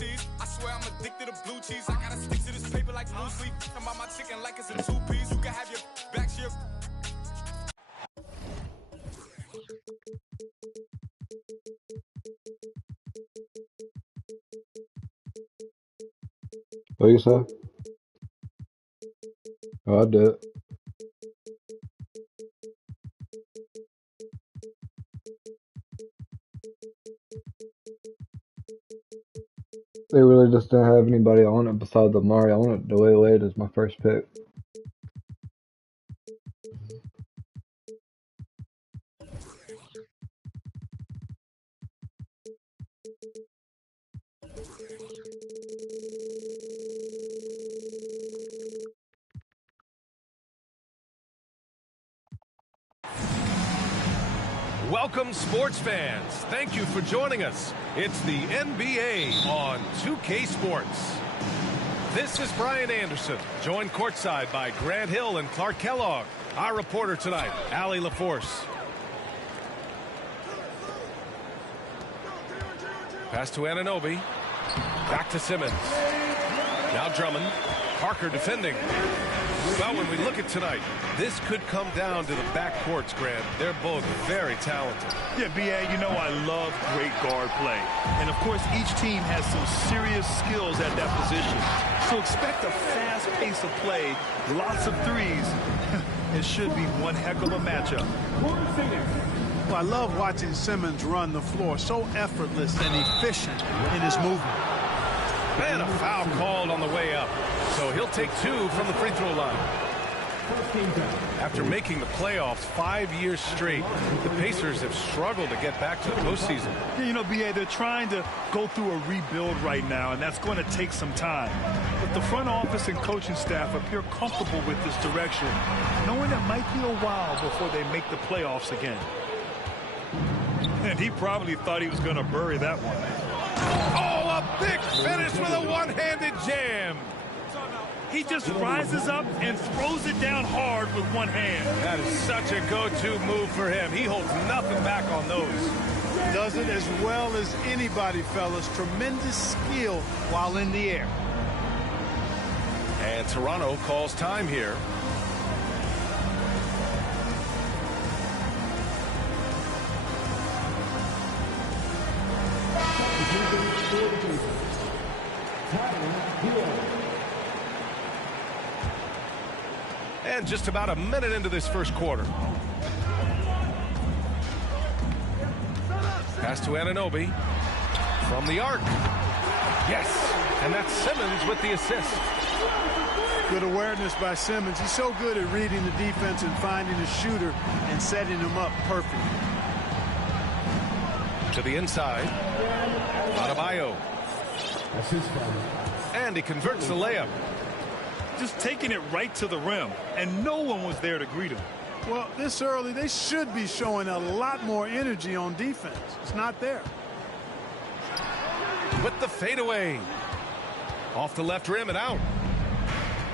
cheese. I swear I'm addicted to blue cheese. I gotta stick to this paper like blue sleep. I'm about my chicken like it's a two-piece. You can have your back to your... What you say? Oh, I did. They really just didn't have anybody on it besides Amari. I wanted Dwayne Wade as my first pick. Welcome, sports fans. Thank you for joining us. It's the NBA on 2K Sports. This is Brian Anderson, joined courtside by Grant Hill and Clark Kellogg. Our reporter tonight, Allie LaForce. Pass to Anunoby. Back to Simmons. Now Drummond. Parker defending. Well, when we look at tonight, this could come down to the backcourts, Grant. They're both very talented. Yeah, B.A., you know I love great guard play. And, of course, each team has some serious skills at that position. So expect a fast pace of play, lots of threes. It should be one heck of a matchup. Well, I love watching Simmons run the floor. So effortless and efficient in his movement. And a foul called on the way up. So he'll take 2 from the free throw line. After making the playoffs 5 years straight, the Pacers have struggled to get back to the postseason. Yeah, you know, B.A., they're trying to go through a rebuild right now, and that's going to take some time. But the front office and coaching staff appear comfortable with this direction, knowing it might be a while before they make the playoffs again. And he probably thought he was going to bury that one. Oh, a big finish with a one-handed jam. He just rises up and throws it down hard with one hand. That is such a go-to move for him. He holds nothing back on those. Does it as well as anybody, fellas. Tremendous skill while in the air. And Toronto calls time here. And just about a minute into this first quarter. Pass to Anunoby. From the arc. Yes. And that's Simmons with the assist. Good awareness by Simmons. He's so good at reading the defense and finding a shooter and setting him up perfect. To the inside. Adebayo. And he converts the layup. Just taking it right to the rim, and no one was there to greet him. Well, this early, they should be showing a lot more energy on defense. It's not there. With the fadeaway. Off the left rim and out.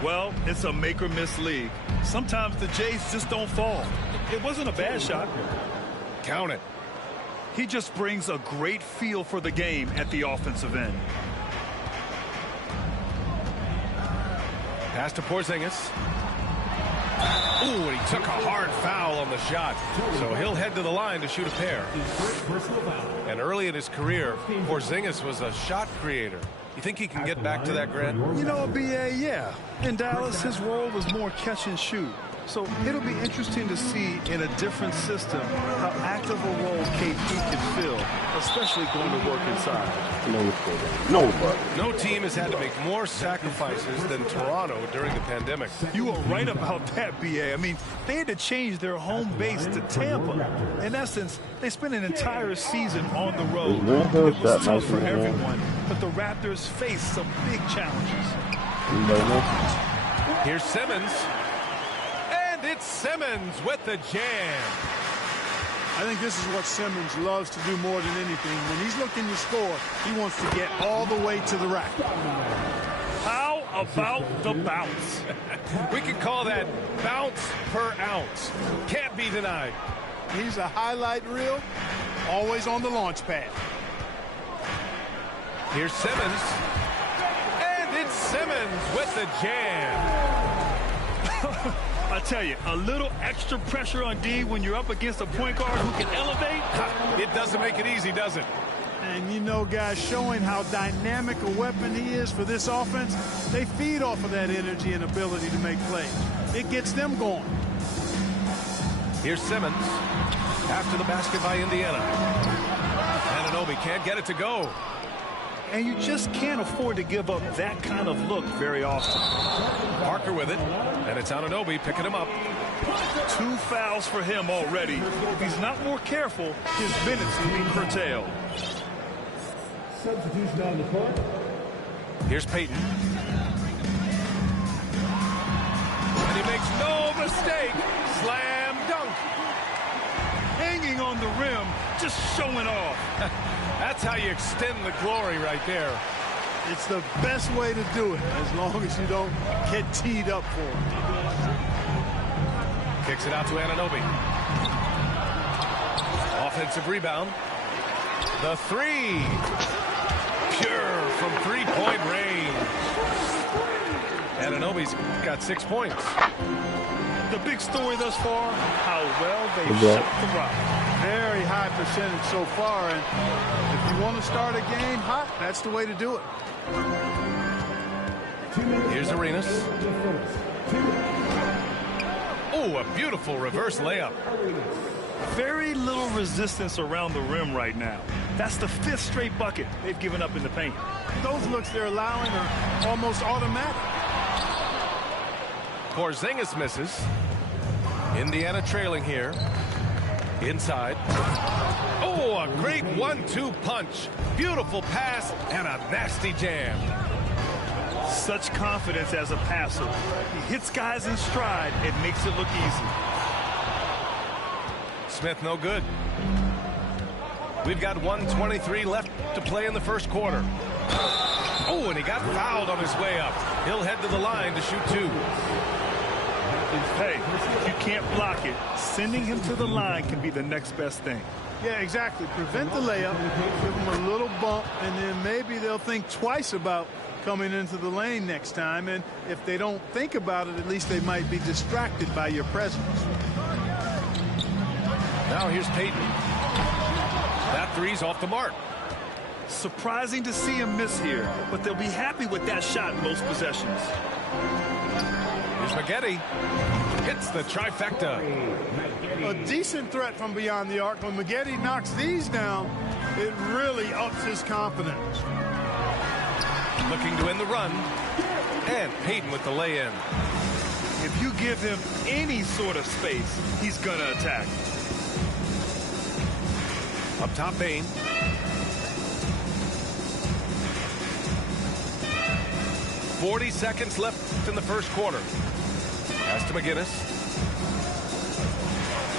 Well, it's a make-or-miss league. Sometimes the Jays just don't fall. It wasn't a bad shot. Count it. He just brings a great feel for the game at the offensive end. Pass to Porzingis. Ooh, and he took a hard foul on the shot. So he'll head to the line to shoot a pair. And early in his career, Porzingis was a shot creator. You think he can get back to that, Grant? You know, B.A., yeah. In Dallas, his role was more catch and shoot. So it'll be interesting to see in a different system how active a role KP can fill, especially going to work inside. No team has had to make more sacrifices than Toronto during the pandemic. You were right about that, B.A. I mean, they had to change their home base to Tampa. In essence, they spent an entire season on the road. It was tough for everyone, but the Raptors faced some big challenges. Here's Simmons. It's Simmons with the jam. I think this is what Simmons loves to do more than anything. When he's looking to score, he wants to get all the way to the rack. How about the bounce? We can call that bounce per ounce. Can't be denied. He's a highlight reel, always on the launch pad. Here's Simmons. And it's Simmons with the jam. I tell you, a little extra pressure on D when you're up against a point guard who can elevate. It doesn't make it easy, does it? And you know, guys, showing how dynamic a weapon he is for this offense, they feed off of that energy and ability to make plays. It gets them going. Here's Simmons. After the basket by Indiana. Anunoby can't get it to go. And you just can't afford to give up that kind of look very often. Parker with it. And it's Anunoby picking him up. 2 fouls for him already. If he's not more careful, his minutes will be curtailed. Substitution on the court. Here's Payton. And he makes no mistake. Slam dunk. Hanging on the rim, just showing off. That's how you extend the glory right there. It's the best way to do it, as long as you don't get teed up for it. Kicks it out to Anunoby. Offensive rebound. The three. Pure from three-point range. Anunoby's got 6 points. The big story thus far, how well they've shot the rock. Very high percentage so far, and if you want to start a game hot, that's the way to do it. Here's Arenas. Oh, a beautiful reverse layup. Very little resistance around the rim right now. That's the 5th straight bucket they've given up in the paint. Those looks they're allowing are almost automatic. Porzingis misses. Indiana trailing here. Inside. Oh, a great 1-2 punch. Beautiful pass and a nasty jam. Such confidence as a passer. He hits guys in stride and makes it look easy. Smith no good. We've got 1:23 left to play in the first quarter. Oh, and he got fouled on his way up. He'll head to the line to shoot 2. Hey, if you can't block it, sending him to the line can be the next best thing. Yeah, exactly. Prevent the layup, give them a little bump, and then maybe they'll think twice about coming into the lane next time. And if they don't think about it, at least they might be distracted by your presence. Now here's Payton. That three's off the mark. Surprising to see him miss here, but they'll be happy with that shot most possessions. Here's Maggette. Hits the trifecta. A decent threat from beyond the arc. When Maggette knocks these down, it really ups his confidence. Looking to win the run. And Payton with the lay-in. If you give him any sort of space, he's going to attack. Up top, Bane. "40 seconds left in the first quarter." Pass to McGinnis.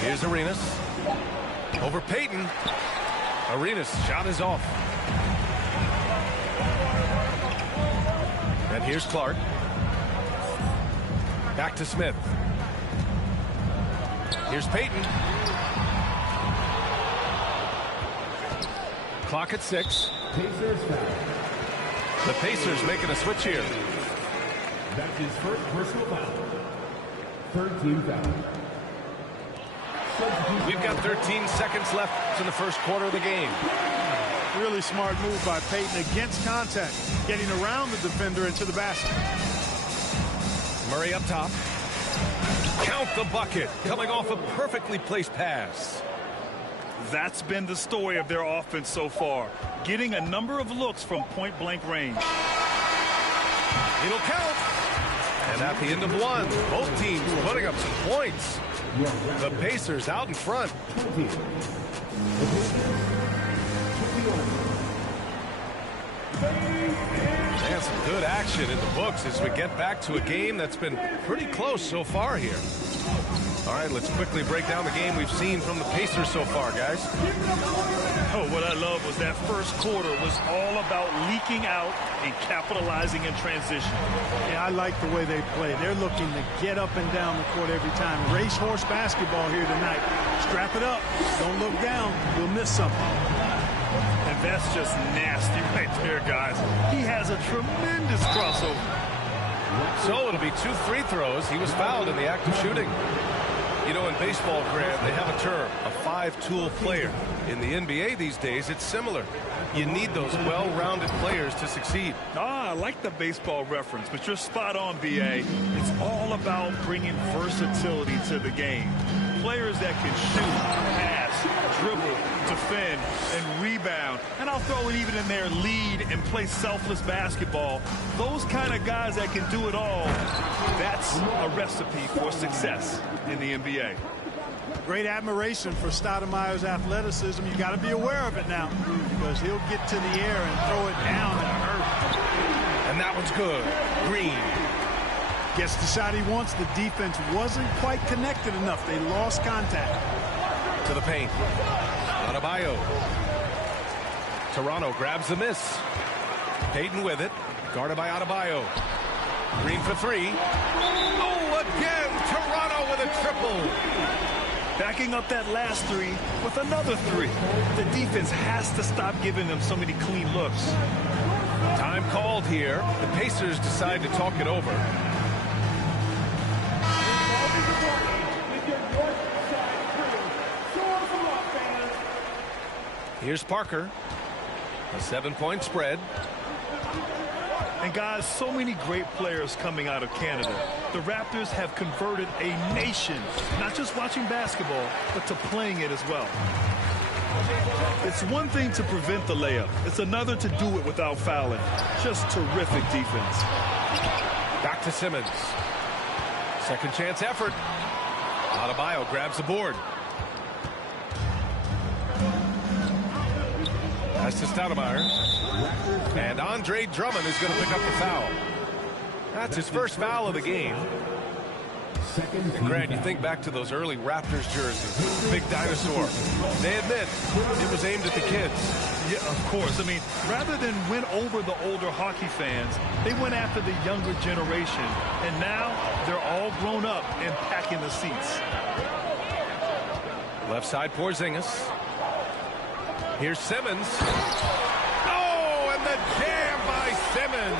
Here's Arenas. Over Payton. Arenas' shot is off. And here's Clark. Back to Smith. Here's Payton. Clock at 6. The Pacers making a switch here. That's his first personal foul. 13 foul. We've got 13 seconds left in the first quarter of the game. Really smart move by Payton against contact, getting around the defender into the basket. Murray up top. Count the bucket, coming off a perfectly placed pass. That's been the story of their offense so far, getting a number of looks from point-blank range. It'll count. And at the end of one, both teams putting up some points. The Pacers out in front. And some good action in the books as we get back to a game that's been pretty close so far here. All right, let's quickly break down the game we've seen from the Pacers so far, guys. Oh, what I love was that first quarter was all about leaking out and capitalizing in transition. Yeah, I like the way they play. They're looking to get up and down the court every time. Racehorse basketball here tonight. Strap it up. Don't look down. You'll miss something. And that's just nasty right here, guys. He has a tremendous crossover. So it'll be 2 free throws. He was fouled in the act of shooting. You know, in baseball, Grant, they have a term, a 5-tool player. In the NBA these days, it's similar. You need those well-rounded players to succeed. I like the baseball reference, but you're spot on, B.A. It's all about bringing versatility to the game. Players that can shoot, pass, dribble, defend, and rebound. And I'll throw it even in there, lead and play selfless basketball. Those kind of guys that can do it all, that's a recipe for success in the NBA. Great admiration for Stoudemire's athleticism. You got to be aware of it now, because he'll get to the air and throw it down in a hurry. And that one's good. Green. Gets the shot he wants. The defense wasn't quite connected enough. They lost contact. To the paint. Adebayo. Toronto grabs the miss. Payton with it. Guarded by Adebayo. Green for 3. Oh, again! Toronto with a triple. Backing up that last 3 with another 3. The defense has to stop giving them so many clean looks. Time called here. The Pacers decide to talk it over. Here's Parker. A 7-point spread. And guys, so many great players coming out of Canada. The Raptors have converted a nation, not just watching basketball, but to playing it as well. It's one thing to prevent the layup. It's another to do it without fouling. Just terrific defense. Back to Simmons. Second chance effort. Adebayo grabs the board. Pass to Stoudemire. And Andre Drummond is going to pick up the foul. That's his first foul of the game. And Grant, you think back to those early Raptors jerseys, big dinosaur. They admit it was aimed at the kids. Yeah, of course. I mean, rather than win over the older hockey fans, they went after the younger generation. And now they're all grown up and packing the seats. Left side Porzingis. Here's Simmons. The jam by Simmons.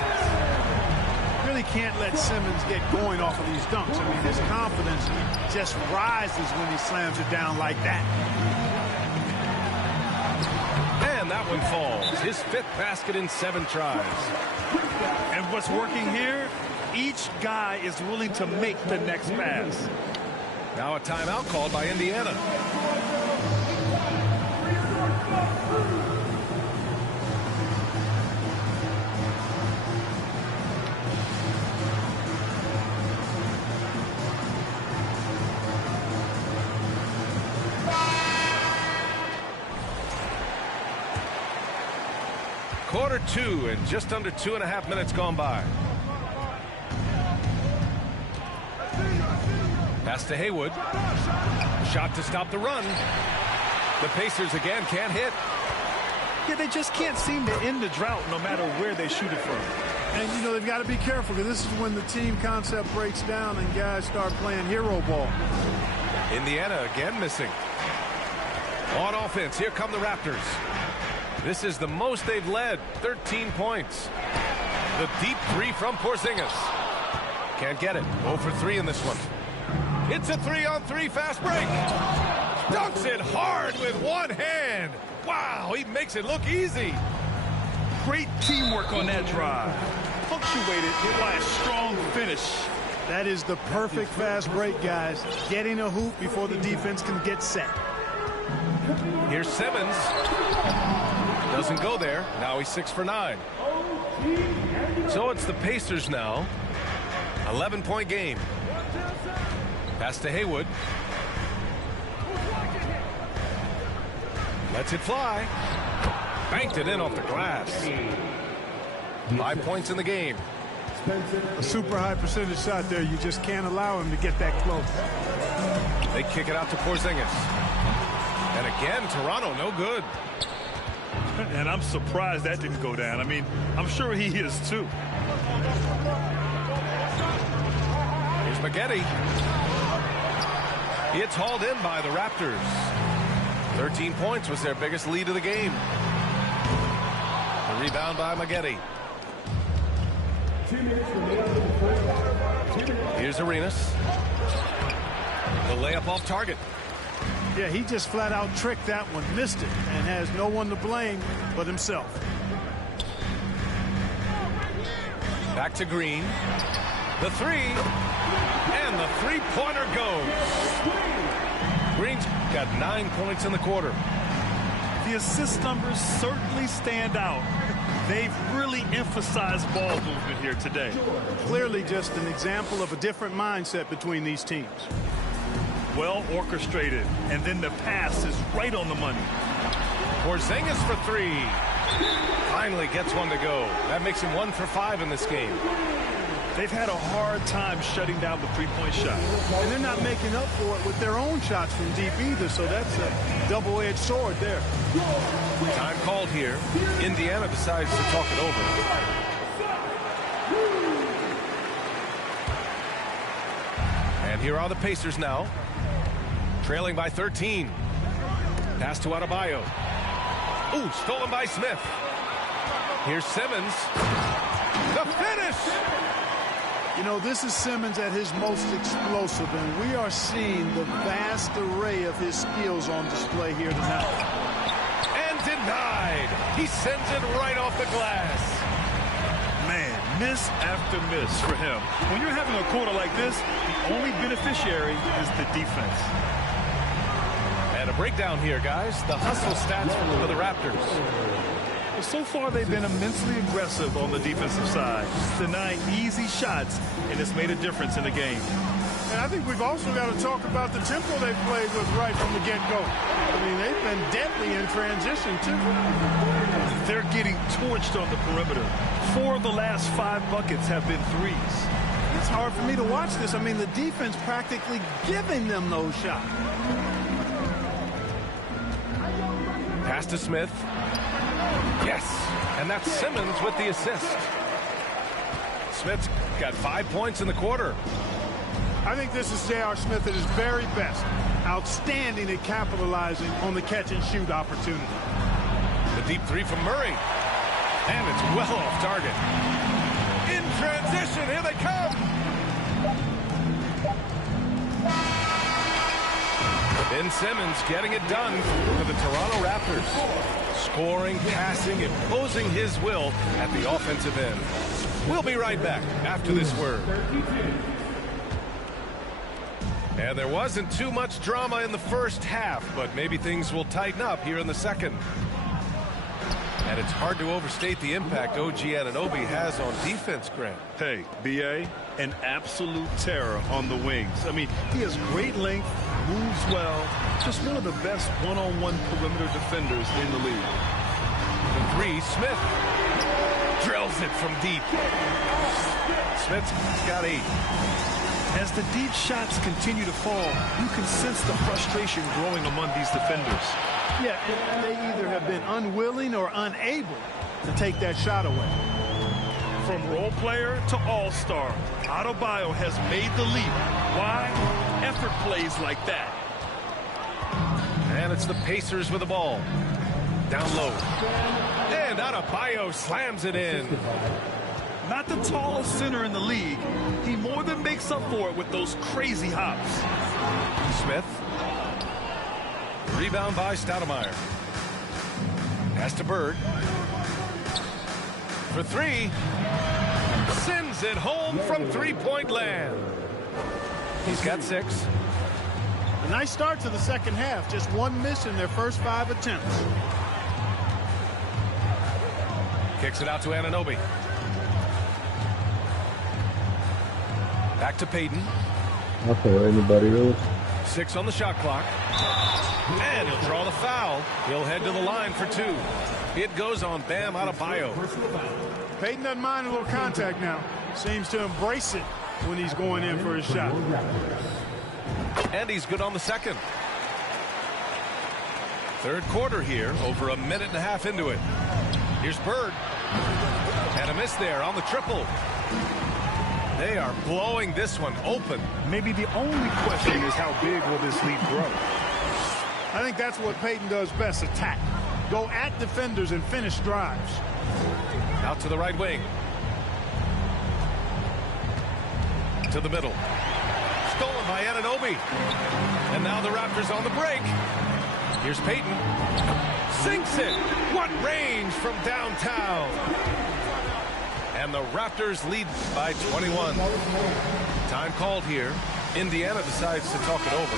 Really can't let Simmons get going off of these dunks. I mean, his confidence just rises when he slams it down like that. And that one falls. His 5th basket in 7 tries. And what's working here, each guy is willing to make the next pass. Now a timeout called by Indiana. Quarter 2 and just under 2.5 minutes gone by. Pass to Haywood. Shot to stop the run. The Pacers again can't hit. Yeah, they just can't seem to end the drought no matter where they shoot it from. And, you know, they've got to be careful, because this is when the team concept breaks down and guys start playing hero ball. Indiana again missing. On offense, here come the Raptors. This is the most they've led, 13 points. The deep 3 from Porzingis. Can't get it. 0 for 3 in this one. It's a 3-on-3 fast break. Dunks it hard with one hand. Wow, he makes it look easy. Great teamwork on that drive. Punctuated by a strong finish. That is the perfect fast break, guys. Getting a hoop before the defense can get set. Here's Simmons. Doesn't go there. Now he's 6 for 9. So it's the Pacers now. 11-point game. Pass to Haywood. Lets it fly. Banked it in off the glass. 5 points in the game. A super high percentage shot there. You just can't allow him to get that close. They kick it out to Porzingis. And again, Toronto no good. And I'm surprised that didn't go down. I mean, I'm sure he is too. Here's Spaghetti. It's hauled in by the Raptors. 13 points was their biggest lead of the game. The The rebound by Maggette. 2 minutes remaining in the first half. 2 minutes. Here's Arenas. The layup off target. Yeah, he just flat out tricked that one, missed it, and has no one to blame but himself. Back to Green. The three. And the three-pointer goes. Green's got 9 points in the quarter. The assist numbers certainly stand out. They've really emphasized ball movement here today. Clearly just an example of a different mindset between these teams. Well orchestrated, and then the pass is right on the money. Porzingis for three. Finally gets one to go. That makes him 1 for 5 in this game. They've had a hard time shutting down the three-point shot. And they're not making up for it with their own shots from deep either, so that's a double-edged sword there. Time called here. Indiana decides to talk it over. And here are the Pacers now. Trailing by 13. Pass to Adebayo. Ooh, stolen by Smith. Here's Simmons. The finish! You know, this is Simmons at his most explosive, and we are seeing the vast array of his skills on display here tonight. And denied. He sends it right off the glass. Man, miss after miss for him. When you're having a quarter like this, the only beneficiary is the defense. And a breakdown here, guys. The hustle stats for the Raptors. So far, they've been immensely aggressive on the defensive side, denying easy shots, and it's made a difference in the game. And I think we've also got to talk about the tempo they played with right from the get-go. I mean, they've been deadly in transition, too. They're getting torched on the perimeter. 4 of the last 5 buckets have been threes. It's hard for me to watch this. I mean, the defense practically giving them those shots. Pass to Smith. Yes, and that's Simmons with the assist. Smith's got 5 points in the quarter. I think this is J.R. Smith at his very best. Outstanding at capitalizing on the catch-and-shoot opportunity. The deep three from Murray. And it's well off target. In transition, here they come. Ben Simmons getting it done for the Toronto Raptors. Scoring, passing, imposing his will at the offensive end. We'll be right back after this word. And there wasn't too much drama in the first half, but maybe things will tighten up here in the second. And it's hard to overstate the impact OG Anunoby has on defense, Grant. Hey, B.A., an absolute terror on the wings. I mean, he has great length, moves well, just one of the best one-on-one perimeter defenders in the league. The three, Smith drills it from deep. Smith's got 8. As the deep shots continue to fall, you can sense the frustration growing among these defenders. Yeah, and they either have been unwilling or unable to take that shot away. From role player to all-star, Adebayo has made the leap. Why? Effort plays like that. And it's the Pacers with the ball. Down low. And Adebayo slams it in. Not the tallest center in the league. He more than makes up for it with those crazy hops. Smith. Rebound by Stoudemire. Pass to Bird. For 3. Sends it home from three-point land. He's got 6. A nice start to the second half. Just 1 miss in their first 5 attempts. Kicks it out to Anunoby. Back to Payton. Not for anybody, really. 6 on the shot clock. And he'll draw the foul. He'll head to the line for 2. It goes on Bam Adebayo. Payton doesn't mind a little contact now. Seems to embrace it when he's going in for his shot. And he's good on the second. Third quarter here, over a minute and a half into it. Here's Bird. And a miss there on the triple. They are blowing this one open. Maybe the only question is how big will this lead grow? I think that's what Payton does best, attack. Go at defenders and finish drives. Out to the right wing. To the middle. Stolen by Anunoby. And now the Raptors on the break. Here's Payton. Sinks it. What range from downtown. And the Raptors lead by 21. Time called here. Indiana decides to talk it over.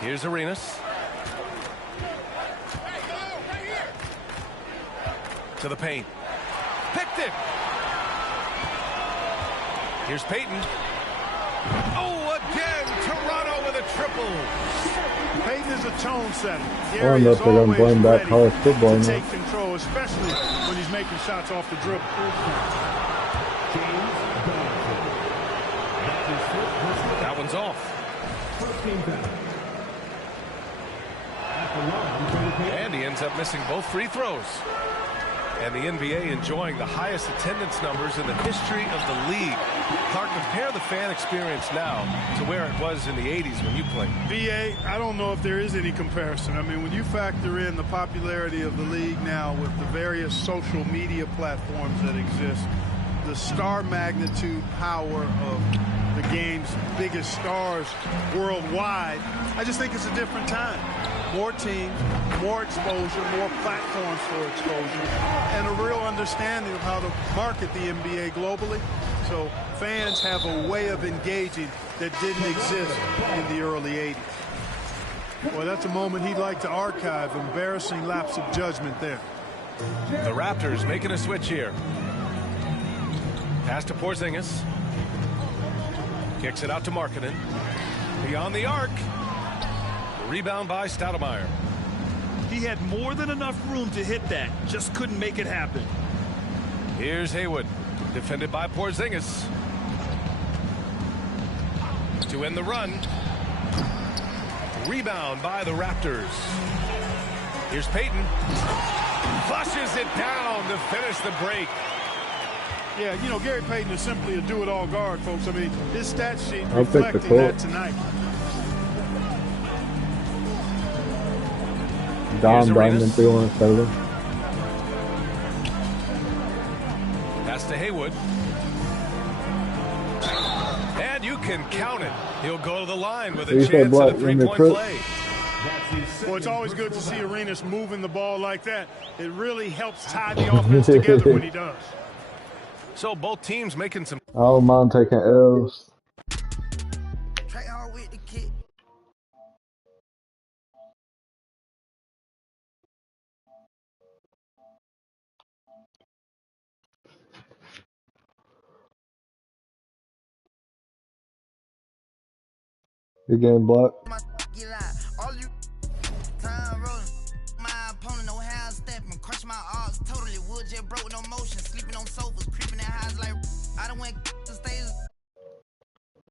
Here's Arenas. To the paint. Picked it. Here's Payton. Oh, again, Toronto with a triple. Payton is a tone setter. Well, Gary is they're gonna always blame back ready college football to now. take control, especially when he's making shots off the dribble. That one's off. First team foul. At the line for the Pacers. And he ends up missing both free throws. And the NBA enjoying the highest attendance numbers in the history of the league. Clark, compare the fan experience now to where it was in the 80s when you played. BA, I don't know if there is any comparison. I mean, when you factor in the popularity of the league now with the various social media platforms that exist, the star magnitude power of the game's biggest stars worldwide, I just think it's a different time. More teams, more exposure, more platforms for exposure, and a real understanding of how to market the NBA globally. So fans have a way of engaging that didn't exist in the early 80s. Well, that's a moment he'd like to archive. Embarrassing lapse of judgment there. The Raptors making a switch here. Pass to Porzingis. Kicks it out to Markkanen. Beyond the arc. Rebound by Stoudemire. He had more than enough room to hit that. Just couldn't make it happen. Here's Haywood. Defended by Porzingis. To end the run. Rebound by the Raptors. Here's Payton. Flushes it down to finish the break. Yeah, you know, Gary Payton is simply a do-it-all guard, folks. I mean, his stat sheet I'll pick the reflecting quote. that tonight. Don Here's Diamond Arenas. 317. Pass to Haywood. And you can count it. He'll go to the line with a You said chance what, at a in the three-point trip? play. Well, it's always good to see Arenas moving the ball like that. It really helps tie the offense together when he does. So both teams making some. I don't mind taking L's. Try hard with the kid. You getting blocked? My get out. All you time rolling. My opponent, no hands stepping. Crush my arms totally. Wood jet broke, no motion. Sleeping on sofas, creeping in highs like I done went to stages.